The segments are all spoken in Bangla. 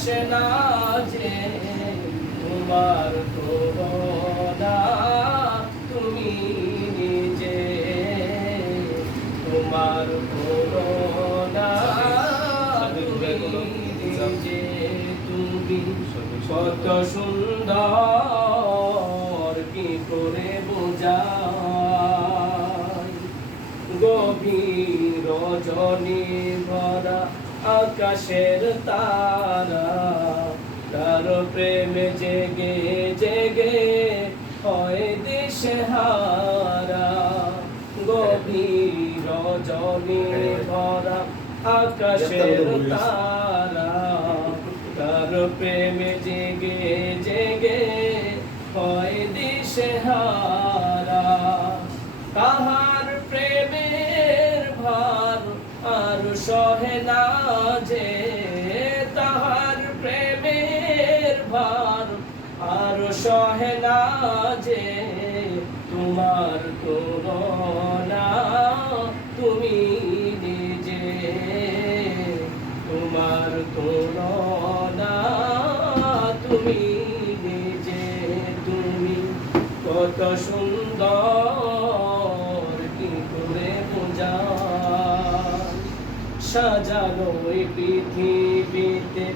আসে না যে তোমার তুলনা তুমি নিজে, তোমার তুলনা তুমি নিজে। তুমি কত সুন্দর কি করে বোঝাই, গভীর রজনী ভরা আকাশের তারা, তার প্রেমে জেগে জেগে হয় দিশেহারা। গভীর রজনী ভরা আকাশের তারা, তার প্রেমে জেগে জেগে হয় দিশেহারা। তাহার প্রেমের ভার আর সহে না যে, তাহার প্রেমের ভার আর সহে না যে, তোমার তুলনা তুমি নিজে, তোমার তুলনা তুমি নিজে। তুমি কত সুন্দর কি করে বোঝাই, সাজানো এই পৃথিবীতে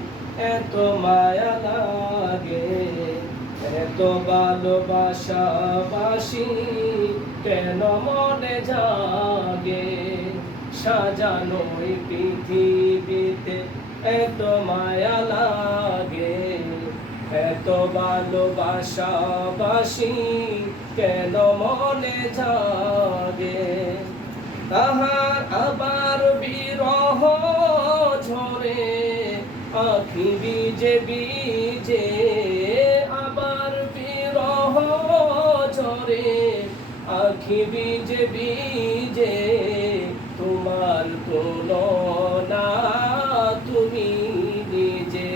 এত মায়া লাগে, এত ভালোবাসা বাসি কেন মনে জাগে। সাজানো এই পৃথিবীতে এত মায়া লাগে, এত ভালোবাসা বাসি কেন মনে জাগে। তাহার আবার বিরহ ঝরে আখি বিজে বিজে, আবার বিরহ ঝরে আখি বিজে বিজে। তোমার তুলনা তুমি নিজে,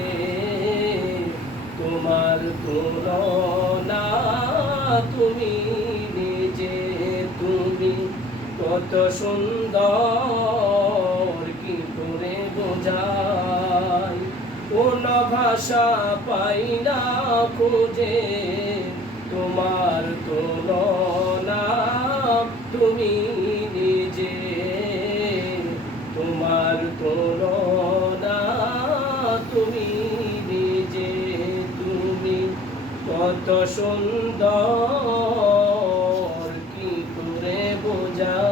তোমার তুলনা তুমি নিজে। তুমি কত সুন্দর কি করে বোঝাই, কোন ভাষা পাই না খুঁজে তোমার তুলনা তুমি নিজে, তোমার তুলনা তুমি নিজে। তুমি কত সুন্দর কি করে বোঝাই।